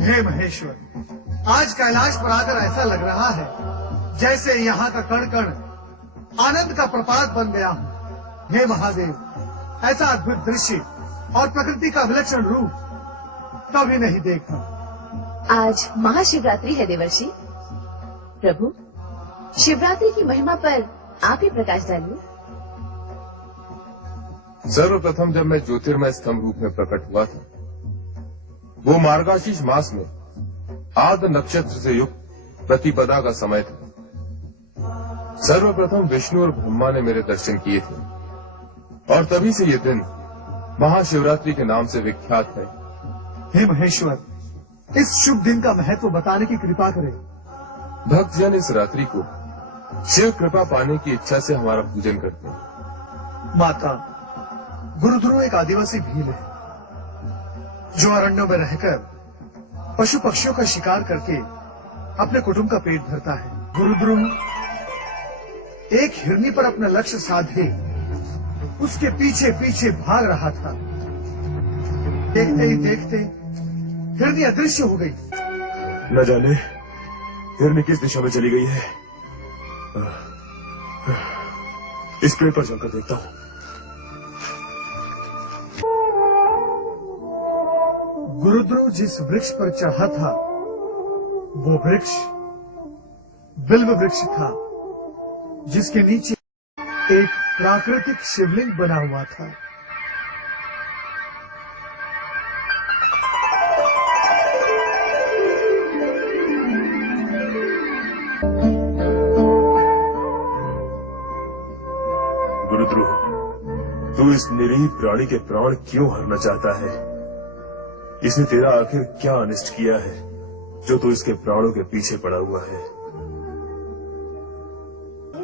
हे महेश्वर, आज कैलाश पर आकर ऐसा लग रहा है जैसे यहाँ का कण कण आनंद का प्रपात बन गया हूँ। हे महादेव, ऐसा अद्भुत दृश्य और प्रकृति का विलक्षण रूप कभी नहीं देखा। आज महाशिवरात्रि है देवर्षि। प्रभु, शिवरात्रि की महिमा पर आप ही प्रकाश डालिए। सर्वप्रथम जब मैं ज्योतिर्मय स्तंभ रूप में प्रकट हुआ था, वो मार्गशीर्ष मास में आद्र नक्षत्र से युक्त प्रतिपदा का समय था। सर्वप्रथम विष्णु और ब्रह्मा ने मेरे दर्शन किए थे और तभी से ये दिन महाशिवरात्रि के नाम से विख्यात है। हे महेश्वर, इस शुभ दिन का महत्व बताने की कृपा करें। भक्तजन इस रात्रि को शिव कृपा पाने की इच्छा से हमारा पूजन करते हैं। माता, गुरुद्रोह एक आदिवासी भील है जो अरण्यों में रहकर पशु पक्षियों का शिकार करके अपने कुटुंब का पेट भरता है। गुरुद्रोह एक हिरनी पर अपना लक्ष्य साधे उसके पीछे पीछे भाग रहा था। देखते ही देखते हिरनी अदृश्य हो गई। न जाने हिरनी किस दिशा में चली गई है। इस पेड़ पर जाकर देखता हूँ। गुरुद्रोह जिस वृक्ष पर चढ़ा था वो वृक्ष बिल्व वृक्ष था, जिसके नीचे एक प्राकृतिक शिवलिंग बना हुआ था। गुरुद्रोह, तू इस निरीह प्राणी के प्राण क्यों हरना चाहता है? इसने तेरा आखिर क्या अनिष्ट किया है जो तू इसके प्राणों के पीछे पड़ा हुआ है?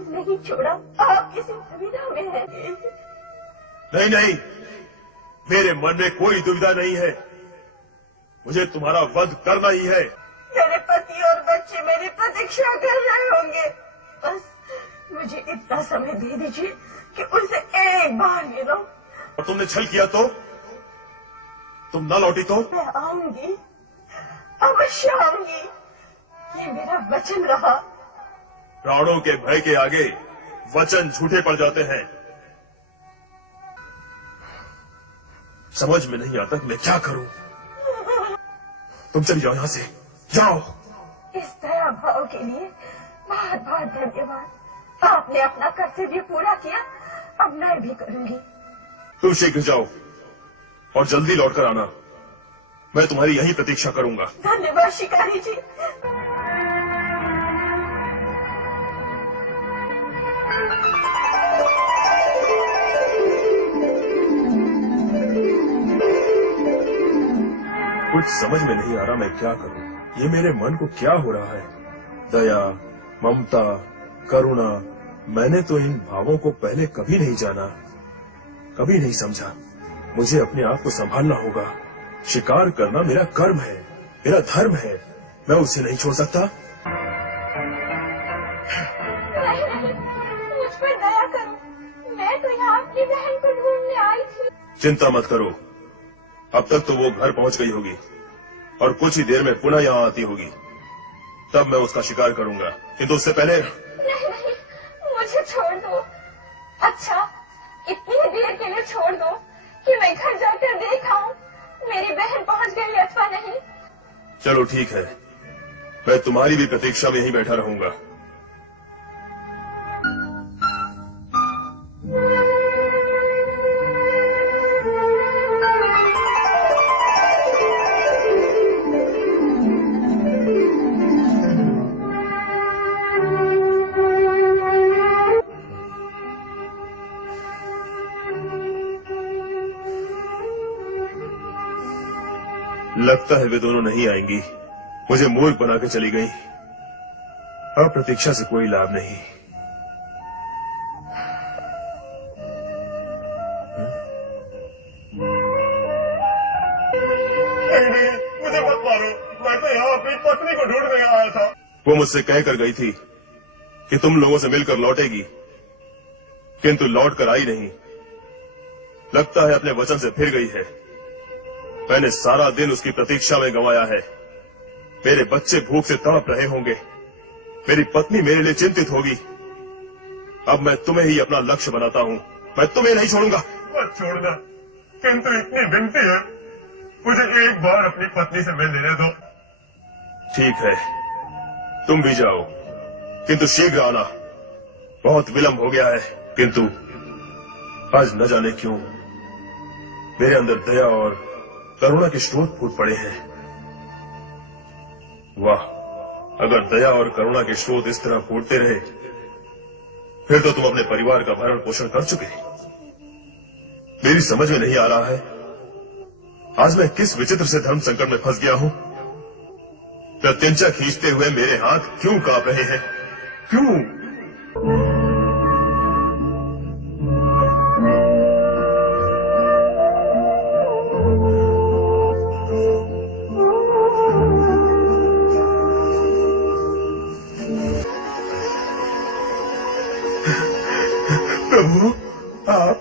नहीं छोड़ा, आप किसी दुविधा में हैं। नहीं नहीं, मेरे मन में कोई दुविधा नहीं है। मुझे तुम्हारा वध करना ही है। मेरे पति और बच्चे मेरी प्रतीक्षा कर रहे होंगे। बस मुझे इतना समय दे दीजिए कि उनसे एक बार मिलो। और तुमने छल किया तो? तुम न लौटी तो? मैं आऊंगी, अवश्य आऊंगी, ये मेरा वचन रहा। प्राणों के भय के आगे वचन झूठे पड़ जाते हैं। समझ में नहीं आता कि मैं क्या करूं। तुम चली जाओ यहां से, जाओ। इस दया भाव के लिए बहुत बहुत धन्यवाद। आपने अपना कर्तव्य पूरा किया, अब मैं भी करूंगी। तुम शीघ्र जाओ और जल्दी लौटकर आना। मैं तुम्हारी यही प्रतीक्षा करूंगा। धन्यवाद शिकारी जी। कुछ समझ में नहीं आ रहा मैं क्या करूं। ये मेरे मन को क्या हो रहा है? दया, ममता, करुणा, मैंने तो इन भावों को पहले कभी नहीं जाना, कभी नहीं समझा। मुझे अपने आप को संभालना होगा। शिकार करना मेरा कर्म है, मेरा धर्म है। मैं उसे नहीं छोड़ सकता। नहीं, मुझ पर दया करो। मैं तो यहाँ अपनी बहन को ढूंढने आई थी। चिंता मत करो, अब तक तो वो घर पहुंच गई होगी और कुछ ही देर में पुनः यहाँ आती होगी। तब मैं उसका शिकार करूंगा, किंतु उससे पहले। नहीं, मुझे छोड़ दो। अच्छा, इतनी देर के लिए छोड़ दो कि मैं घर जाकर देख आऊं मेरी बहन पहुंच गई अथवा नहीं। चलो ठीक है, मैं तुम्हारी भी प्रतीक्षा में ही बैठा रहूंगा। लगता है वे दोनों नहीं आएंगी। मुझे मूर्ख बना के चली गई। अब प्रतीक्षा से कोई लाभ नहीं। नहीं, मुझे मत मारो। मैं तो यहाँ अपनी पत्नी को ढूंढने आया था। वो मुझसे कह कर गई थी कि तुम लोगों से मिलकर लौटेगी, किंतु लौट कर आई नहीं। लगता है अपने वचन से फिर गई है। मैंने सारा दिन उसकी प्रतीक्षा में गंवाया है। मेरे बच्चे भूख से तड़प रहे होंगे, मेरी पत्नी मेरे लिए चिंतित होगी। अब मैं तुम्हें ही अपना लक्ष्य बनाता हूँ, मैं तुम्हें नहीं छोड़ूंगा। मत छोड़ना, किंतु इतनी विनती है, मुझे एक बार अपनी पत्नी से मिल लेने दो। ठीक है, तुम भी जाओ, किंतु शीघ्र आना, बहुत विलंब हो गया है। किंतु आज न जाने क्यों मेरे अंदर दया और करुणा के स्रोत फूट पड़े हैं। वाह, अगर दया और करुणा के स्रोत इस तरह फूटते रहे फिर तो तुम अपने परिवार का भरण पोषण कर चुके। मेरी समझ में नहीं आ रहा है आज मैं किस विचित्र से धर्म संकट में फंस गया हूं। प्रत्यंचा खींचते हुए मेरे हाथ क्यों कांप रहे हैं, क्यों? प्रभु, आप,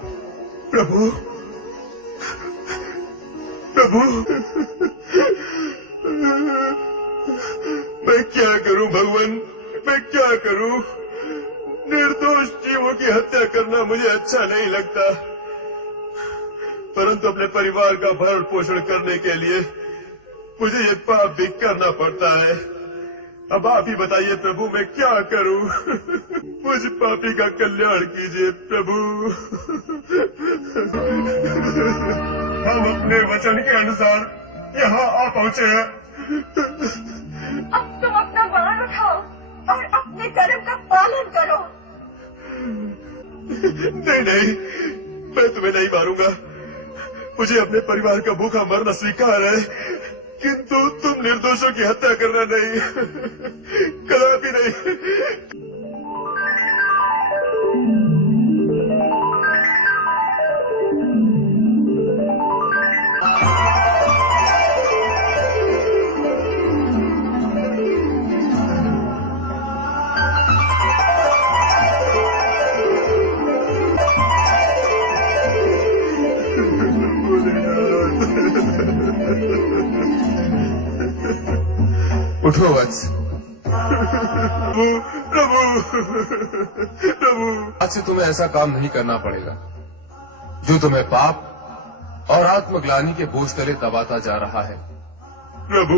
प्रभु, प्रभु, मैं क्या करूं भगवान, मैं क्या करूं? निर्दोष जीवों की हत्या करना मुझे अच्छा नहीं लगता, परंतु अपने परिवार का भरण पोषण करने के लिए मुझे ये पाप भी करना पड़ता है। अब आप ही बताइए प्रभु, मैं क्या करूं? मुझ पापी का कल्याण कीजिए प्रभु। हम अपने वचन के अनुसार यहाँ आ पहुँचे हैं। अब तुम अपना बाण उठाओ और अपने कर्म का पालन करो। नहीं नहीं, मैं तुम्हें नहीं मारूंगा, मुझे अपने परिवार का भूखा मरना स्वीकार है, किंतु तुम निर्दोषों की हत्या करना नहीं, कदापि नहीं। उठो वत्स। प्रभु, प्रभु, आज से तुम्हें ऐसा काम नहीं करना पड़ेगा जो तुम्हें पाप और आत्मग्लानि के बोझ तले दबाता जा रहा है। प्रभु,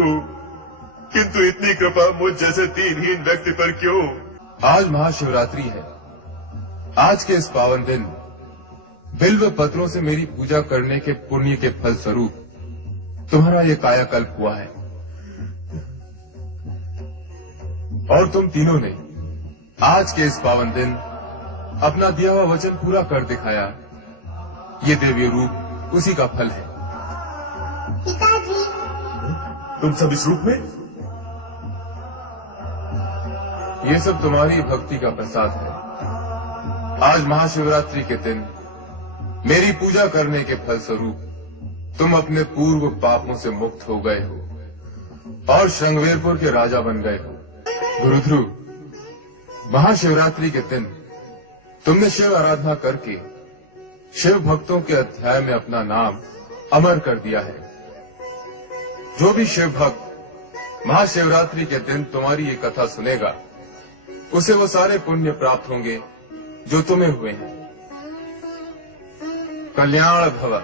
किंतु इतनी कृपा मुझ जैसे दीनहीन व्यक्ति पर क्यों? आज महाशिवरात्रि है। आज के इस पावन दिन बिल्व पत्रों से मेरी पूजा करने के पुण्य के फल स्वरूप तुम्हारा ये कायाकल्प हुआ है, और तुम तीनों ने आज के इस पावन दिन अपना दिया हुआ वचन पूरा कर दिखाया। ये देवी रूप उसी का फल है। पिताजी, तुम सब इस रूप में? ये सब तुम्हारी भक्ति का प्रसाद है। आज महाशिवरात्रि के दिन मेरी पूजा करने के फल स्वरूप तुम अपने पूर्व पापों से मुक्त हो गए हो और श्रृंगवेरपुर के राजा बन गए हो। गुरुध्रुव, महाशिवरात्रि के दिन तुमने शिव आराधना करके शिव भक्तों के अध्याय में अपना नाम अमर कर दिया है। जो भी शिव भक्त महाशिवरात्रि के दिन तुम्हारी ये कथा सुनेगा उसे वो सारे पुण्य प्राप्त होंगे जो तुम्हें हुए हैं। कल्याण भव।